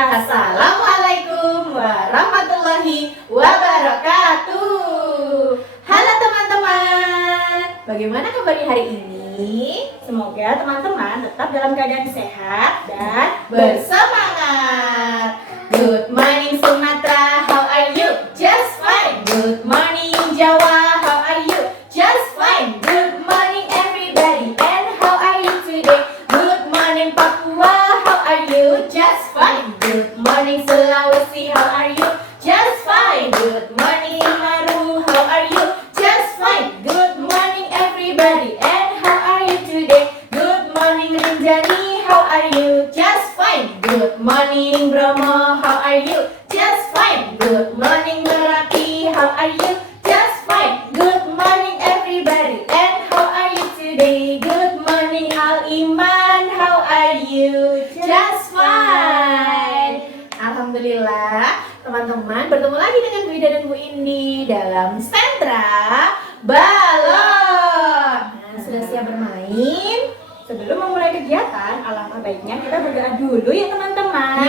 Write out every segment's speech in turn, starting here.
Assalamualaikum warahmatullahi wabarakatuh. Halo teman-teman, bagaimana kabarnya hari ini? Semoga teman-teman tetap dalam keadaan sehat dan bersemangat. Good morning Sumatera, how are you? Just fine. Good morning Jawa, how are you? Just fine. Good morning everybody, and how are you today? Good morning Papua, how are you? Just fine. Good morning Sulawesi, how are you? Just fine. Good morning Maru, how are you? Just fine. Good morning everybody, and how are you today? Good morning Rinjani, how are you? Just fine. Good morning Bromo, how are you? Just fine. Good morning Merapi, how are you? Just fine. Good morning everybody, and how are you today? Good morning Al Iman, how are you? Just fine. Alhamdulillah, teman-teman bertemu lagi dengan Bu Ida dan Bu Indi dalam sentra balon. Nah, sudah siap bermain? Sebelum memulai kegiatan, alangkah baiknya kita berdoa dulu ya teman-teman.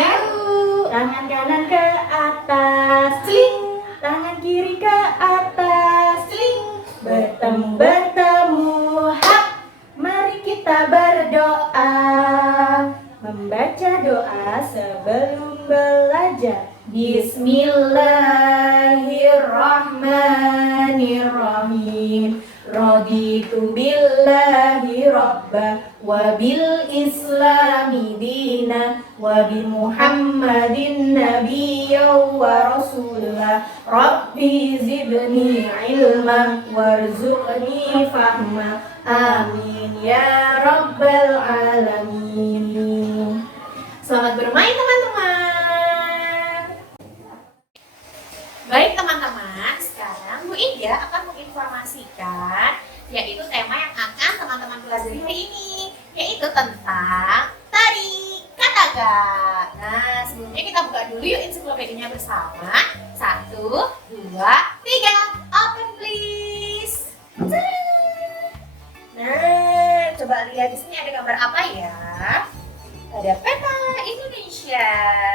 Tangan kanan ke atas, sling. Tangan kiri ke atas, sling. Bertemu, hap. Mari kita berdoa. Membaca doa sebelum belajar. Bismillahirrahmanirrahim. Raditu billahi rabba wa bil islami dina wa bi muhammadin nabiyya wa rasulah. Rabbi zidni ilma warzuqni fahma. Amin ya rabbal alamin. Selamat bermain teman-teman. Baik teman-teman, sekarang Bu Indah akan menginformasikan yaitu tema yang akan teman-teman pelajari hari ini, yaitu tentang tari kataga. Nah, sebelumnya kita buka dulu yuk ensiklopedianya bersama. 1, 2, 3, open please. Nah, coba lihat di sini ada gambar apa ya? Ada peta Indonesia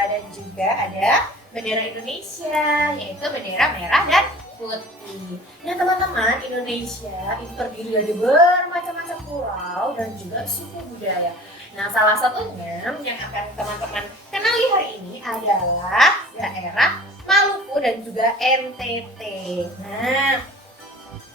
dan juga ada bendera Indonesia, yaitu bendera merah dan putih. Nah teman-teman, Indonesia itu terdiri dari bermacam-macam pulau dan juga suku budaya. Nah salah satunya yang akan teman-teman kenali hari ini adalah daerah Maluku dan juga NTT. Nah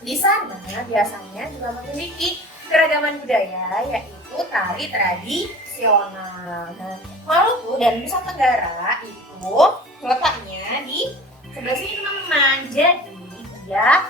di sana biasanya juga memiliki keragaman budaya, yaitu tari tradisional. Nah, Maluku dan Nusa Tenggara itu letaknya di sebelah sini teman-teman. Jadi dia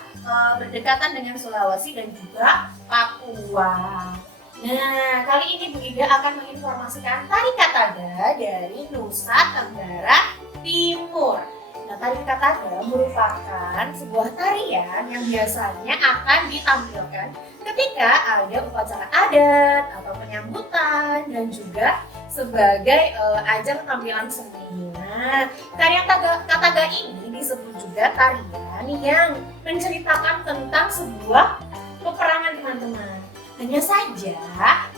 berdekatan dengan Sulawesi dan juga Papua. Nah, kali ini Bu Ida akan menginformasikan tari kataga dari Nusa Tenggara Timur. Nah, tari kataga merupakan sebuah tarian yang biasanya akan ditampilkan ketika ada upacara adat atau penyambutan dan juga sebagai ajang tampilan seni. Nah, tarian kataga ini disebut juga tarian yang menceritakan tentang sebuah peperangan teman-teman. Hanya saja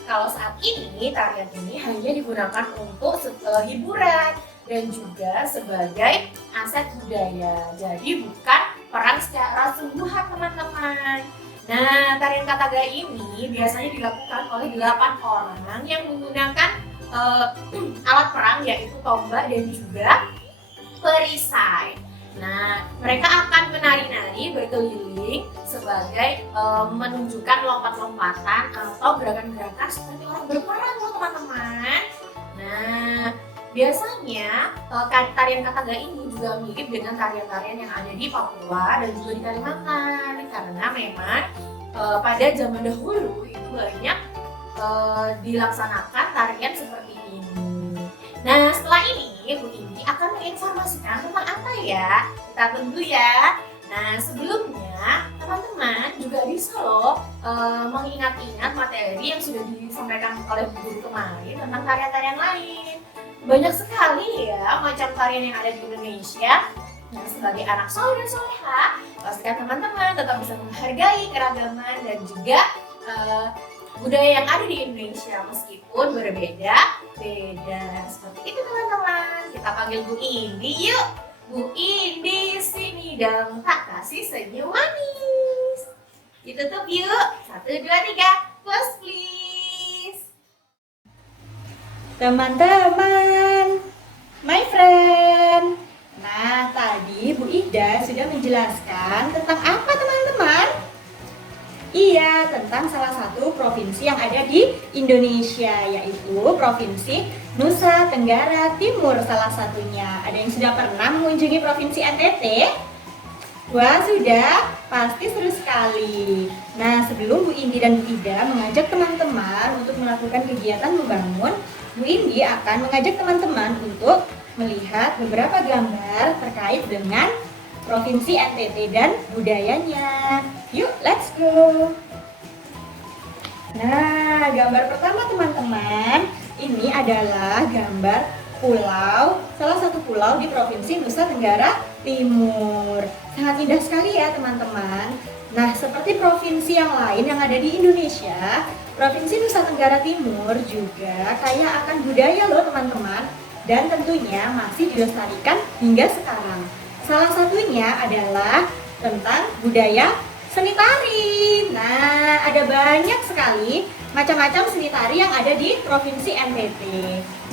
kalau saat ini tarian ini hanya digunakan untuk hiburan dan juga sebagai aset budaya. Jadi bukan perang secara sungguhan teman-teman. Nah, tarian kataga ini biasanya dilakukan oleh 8 orang yang menggunakan alat perang, yaitu tombak dan juga perisai. Nah, mereka akan menari-nari berkeliling sebagai menunjukkan lompat-lompatan atau gerakan-gerakan seperti orang berperang loh teman-teman. Nah, biasanya tarian kataga ini juga mirip dengan tarian-tarian yang ada di Papua dan juga di Kalimantan, karena memang pada zaman dahulu itu banyak dilaksanakan tarian seperti ini. Nah, setelah ini Bu Indi akan menginformasikan tentang apa ya? Kita tunggu ya. Nah, sebelumnya teman-teman juga bisa loh mengingat-ingat materi yang sudah disampaikan oleh guru kemarin tentang tarian-tarian lain. Banyak sekali ya macam tarian yang ada di Indonesia. Nah, sebagai anak soleh dan soleha, pastikan teman-teman tetap bisa menghargai keragaman dan juga budaya yang ada di Indonesia meskipun berbeda-beda. Seperti itu teman-teman. Kita panggil Bu Indi yuk. Bu Indi, sini dong, tak kasih senyum manis. Ditutup yuk. 1, 2, 3. Close please. Teman-teman, my friend. Nah, tadi Bu Ida sudah menjelaskan tentang apa teman-teman? Iya, tentang salah satu provinsi yang ada di Indonesia, yaitu Provinsi Nusa Tenggara Timur salah satunya. Ada yang sudah pernah mengunjungi Provinsi NTT? Wah, sudah, pasti seru sekali. Nah, sebelum Bu Indi dan Bu Ida mengajak teman-teman untuk melakukan kegiatan membangun, Bu Indi akan mengajak teman-teman untuk melihat beberapa gambar terkait dengan Provinsi NTT dan budayanya. Yuk, let's go! Nah, gambar pertama teman-teman, ini adalah gambar pulau, salah satu pulau di Provinsi Nusa Tenggara Timur. Sangat indah sekali ya teman-teman. Nah, seperti provinsi yang lain yang ada di Indonesia, Provinsi Nusa Tenggara Timur juga kaya akan budaya loh teman-teman. Dan tentunya masih dilestarikan hingga sekarang. Salah satunya adalah tentang budaya seni tari. Nah, ada banyak sekali macam-macam seni tari yang ada di Provinsi NTT.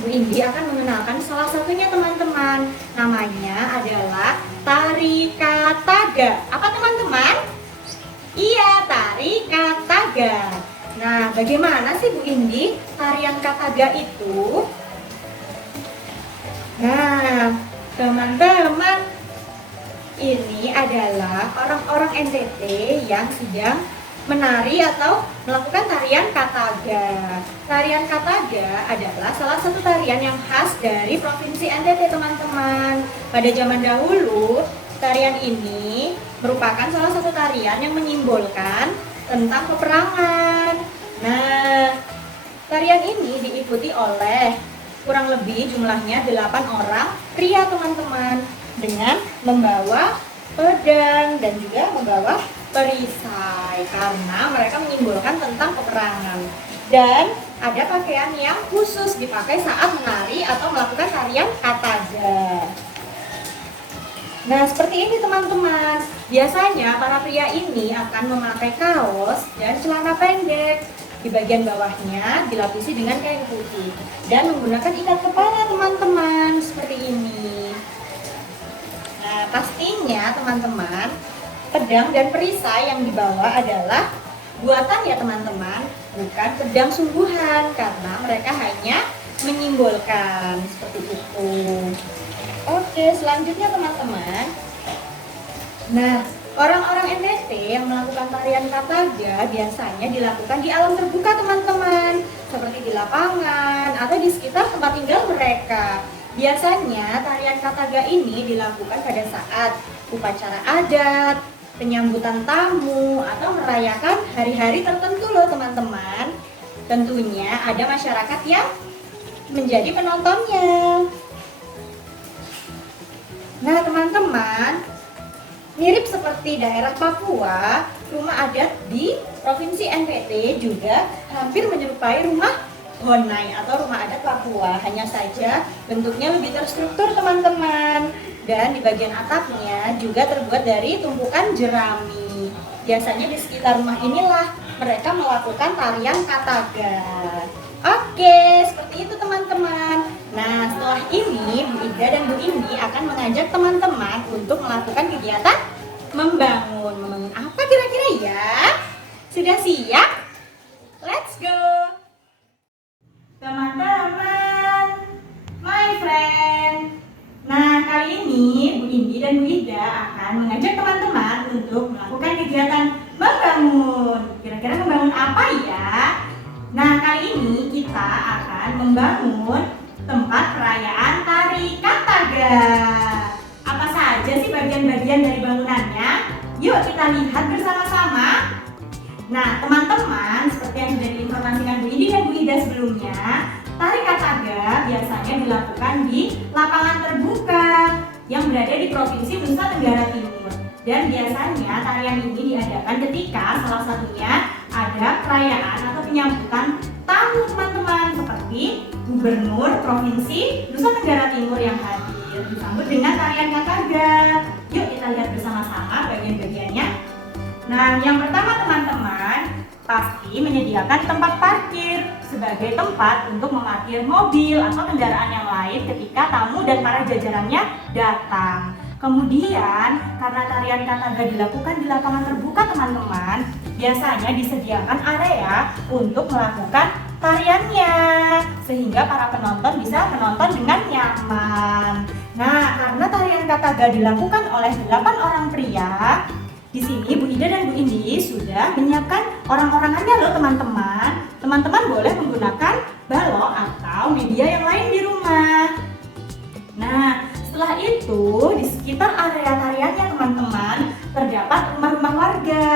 Bu Indi akan mengenalkan salah satunya teman-teman. Namanya adalah Tari Kataga. Apa teman-teman? Iya, Tari Kataga. Nah, bagaimana sih Bu Indi tarian Kataga itu? Nah, teman-teman, ini adalah orang-orang NTT yang sedang menari atau melakukan tarian Kataga. Tarian Kataga adalah salah satu tarian yang khas dari Provinsi NTT, teman-teman. Pada zaman dahulu, tarian ini merupakan salah satu tarian yang menyimbolkan tentang peperangan. Nah, tarian ini diikuti oleh kurang lebih jumlahnya 8 orang pria teman-teman, dengan membawa pedang dan juga membawa perisai karena mereka menyimbolkan tentang peperangan. Dan ada pakaian yang khusus dipakai saat menari atau melakukan tarian Kataga. Nah, seperti ini teman-teman. Biasanya para pria ini akan memakai kaos dan celana pendek. Di bagian bawahnya dilapisi dengan kain putih dan menggunakan ikat kepala teman-teman seperti ini. Nah, pastinya teman-teman, pedang dan perisai yang dibawa adalah buatan ya teman-teman, bukan pedang sungguhan karena mereka hanya menyimbolkan seperti itu. Oke, selanjutnya teman-teman. Nah, orang-orang NTT yang melakukan tarian Kataga biasanya dilakukan di alam terbuka teman-teman, seperti di lapangan atau di sekitar tempat tinggal mereka. Biasanya tarian Kataga ini dilakukan pada saat upacara adat, penyambutan tamu, atau merayakan hari-hari tertentu loh teman-teman. Tentunya ada masyarakat yang menjadi penontonnya. Nah teman-teman, mirip seperti daerah Papua, rumah adat di Provinsi NTT juga hampir menyerupai rumah Honai atau rumah adat Papua. Hanya saja bentuknya lebih terstruktur teman-teman. Dan di bagian atapnya juga terbuat dari tumpukan jerami. Biasanya di sekitar rumah inilah mereka melakukan tarian Kataga. Oke, seperti itu teman-teman. Nah, setelah ini Bu Ida dan Bu Indi akan mengajak teman-teman untuk melakukan kegiatan membangun. Membangun apa kira-kira ya? Sudah siap? Let's go! Teman-teman, my friend. Nah, kali ini Bu Indi dan Bu Ida akan mengajak teman-teman untuk melakukan kegiatan membangun. Kira-kira membangun apa ya? Nah, kali ini kita akan membangun tempat perayaan Tari Kataga. Apa saja sih bagian-bagian dari bangunannya? Yuk kita lihat bersama-sama. Nah, teman-teman, seperti yang sudah diinformasikan Bu Indi dan Bu Ida sebelumnya, Tari Kataga biasanya dilakukan di lapangan terbuka yang berada di Provinsi Nusa Tenggara Timur. Dan biasanya tarian ini diadakan ketika salah satunya ada perayaan atau menyambutkan tamu teman-teman seperti Gubernur Provinsi Nusa Tenggara Timur yang hadir disambut dengan tarian Kataga. Yuk kita lihat bersama-sama bagian-bagiannya. Nah, yang pertama teman-teman pasti menyediakan tempat parkir sebagai tempat untuk memarkir mobil atau kendaraan yang lain ketika tamu dan para jajarannya datang. Kemudian, karena tarian Kataga dilakukan di lapangan terbuka teman-teman, biasanya disediakan area untuk melakukan tariannya, sehingga para penonton bisa menonton dengan nyaman. Nah, karena tarian Kataga dilakukan oleh 8 orang pria, di sini Bu Ida dan Bu Indi sudah menyiapkan orang-orangannya loh teman-teman. Teman-teman boleh menggunakan balok atau media yang lain di rumah. Nah, setelah itu di sekitar area tariannya teman-teman terdapat rumah-rumah warga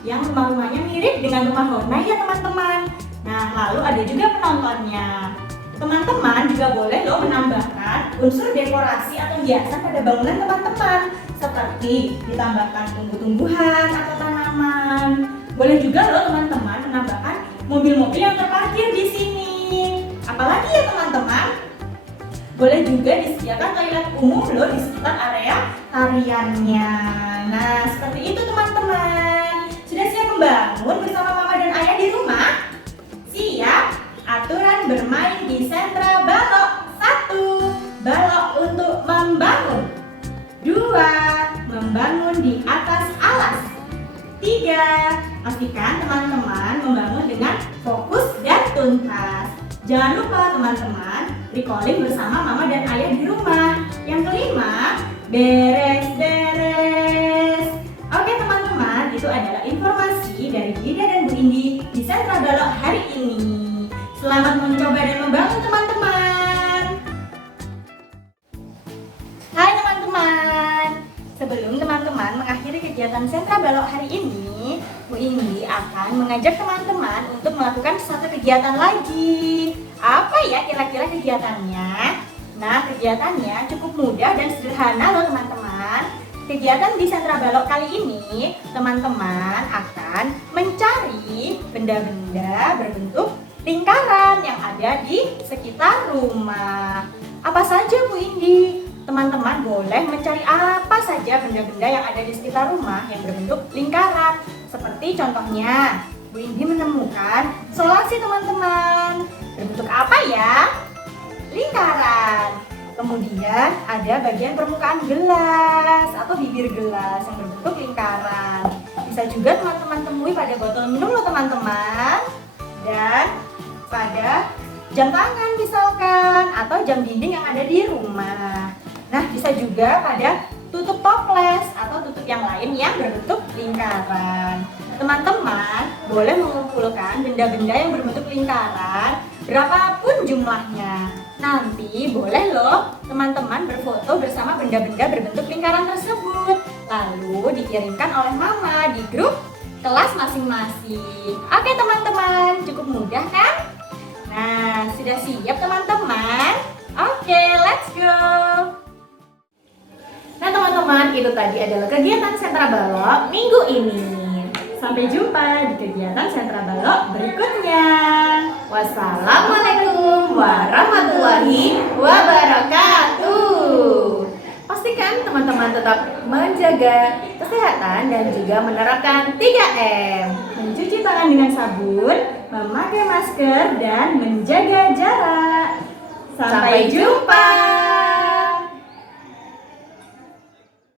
yang rumah-rumahnya mirip dengan rumah Hornai ya teman-teman. Nah, lalu ada juga penontonnya. Teman-teman juga boleh loh menambahkan unsur dekorasi atau hiasan pada bangunan teman-teman, seperti ditambahkan tumbuh-tumbuhan atau tanaman. Boleh juga loh teman-teman menambahkan mobil-mobil yang terparkir di sini. Apalagi ya teman-teman? Boleh juga disediakan toilet umum loh di sekitar area tariannya. Nah, seperti itu teman-teman. Sudah siap membangun bersama mama dan ayah di rumah? Siap? Aturan bermain di sentra balok. 1. Balok untuk membangun. 2. Membangun di atas alas. 3. Pastikan teman-teman membangun dengan fokus dan tuntas. Jangan lupa teman-teman recalling bersama mama dan ayah di rumah. Yang kelima, beres-beres. Oke teman-teman, itu adalah informasi dari Bu Ida dan Bu Indi di sentra balok hari ini. Selamat mencoba dan membangun teman-teman. Hai teman-teman, sebelum teman-teman mengakhiri kegiatan sentra balok hari ini, Bu Indi akan mengajak teman-teman untuk melakukan satu kegiatan lagi. Apa ya kira-kira kegiatannya? Nah, kegiatannya cukup mudah dan sederhana loh teman-teman. Kegiatan di sentra balok kali ini, teman-teman akan mencari benda-benda berbentuk lingkaran yang ada di sekitar rumah. Apa saja Bu Indi? Teman-teman boleh mencari apa saja benda-benda yang ada di sekitar rumah yang berbentuk lingkaran. Seperti contohnya, Bu Indi menemukan solasi teman-teman. Berbentuk apa ya? Lingkaran. Kemudian ada bagian permukaan gelas atau bibir gelas yang berbentuk lingkaran. Bisa juga teman-teman temui pada botol minum loh teman-teman. Dan pada jam tangan misalkan atau jam dinding yang ada di rumah. Nah, bisa juga pada tutup toples atau tutup yang lain yang berbentuk lingkaran. Teman-teman boleh mengumpulkan benda-benda yang berbentuk lingkaran berapapun jumlahnya. Nanti boleh loh teman-teman berfoto bersama benda-benda berbentuk lingkaran tersebut, lalu dikirimkan oleh mama di grup kelas masing-masing. Oke teman-teman, cukup mudah kan? Nah, sudah siap teman-teman? Oke, let's go! Nah teman-teman, itu tadi adalah kegiatan sentra balok minggu ini. Sampai jumpa di kegiatan sentra balok berikutnya. Wassalamualaikum warahmatullahi wabarakatuh. Pastikan teman-teman tetap menjaga kesehatan dan juga menerapkan 3M. Mencuci tangan dengan sabun, memakai masker, dan menjaga jarak. Sampai jumpa.